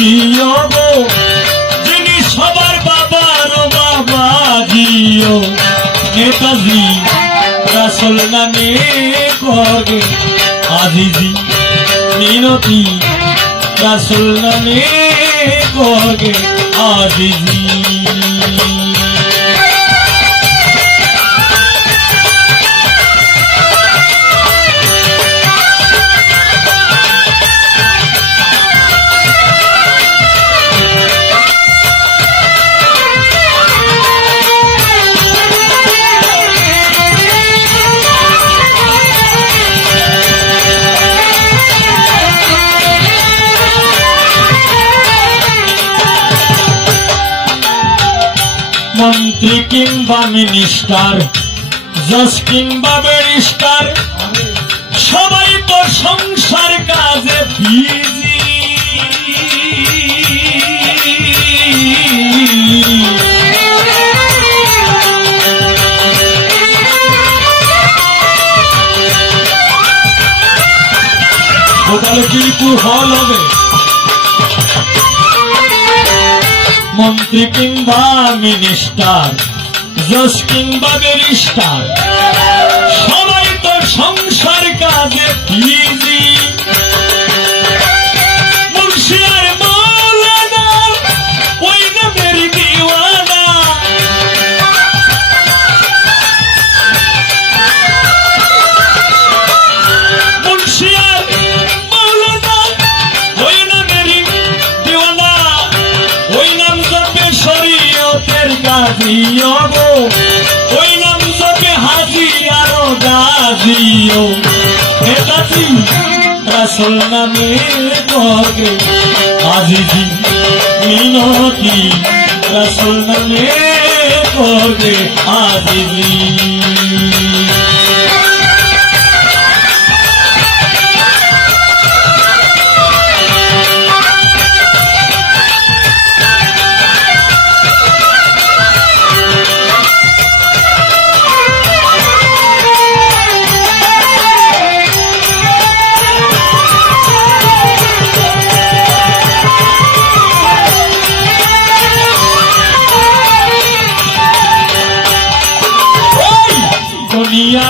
দিও গো যিনি সবার বাবার বাবা দিও। নেতাজি, রাসল নামে করবে। আজিজি, মিনতি, রাসল নামে করবে। আজিজি। মন্ত্রী কিংবা মিনিস্টার জজ কিংবা ব্যারিস্টার সবাই তো সংসার কাজে কিন্তু হল হবে মন্ত্রী কিংবা মিনিস্টার যশ কিংবা ব্যারিস্টার সবাই তো সংসার কাজে হে গাজি রাসল নামে করে আজিজি মিনতি রাসল নামে করে আজিজি।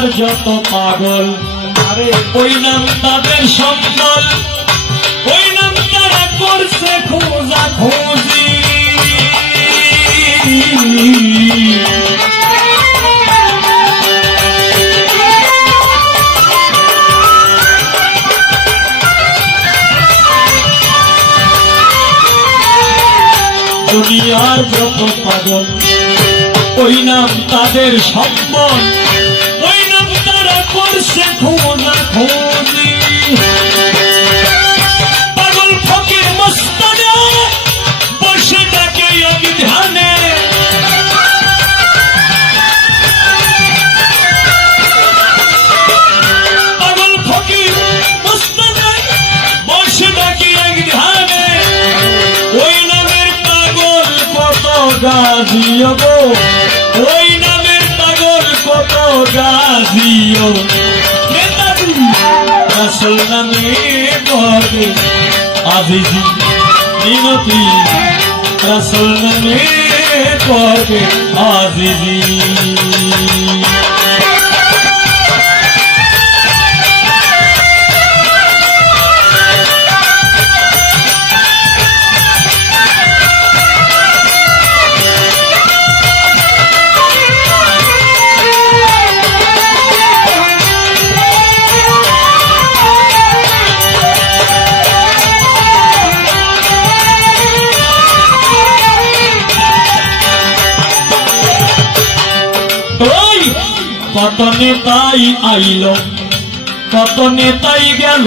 দুনিয়ার যত পাগল, আরে ওই নাম তাদের সম্বল, ওই নাম তারা করছে খোঁজা খোঁজি। দুনিয়ার যত পাগল, ওই নাম তাদের সম্বল। খোঁজা খোঁজি পাগল ফকির মস্তানে, বসে থাকে অভিধানে পাগল ফকির মস্তানে, বসে কত গাজিও নেতাজি আসল নামে করে আজিজি মিনতি আসল নামে করে আজিজি। কত নেতাই আইল কত নেতাই গেল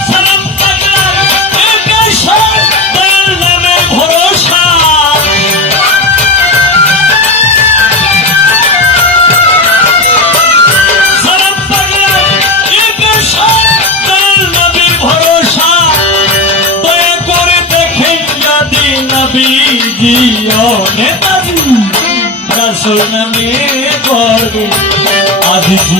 ও নেতাজি রাসুল নামে করবে। আজিজি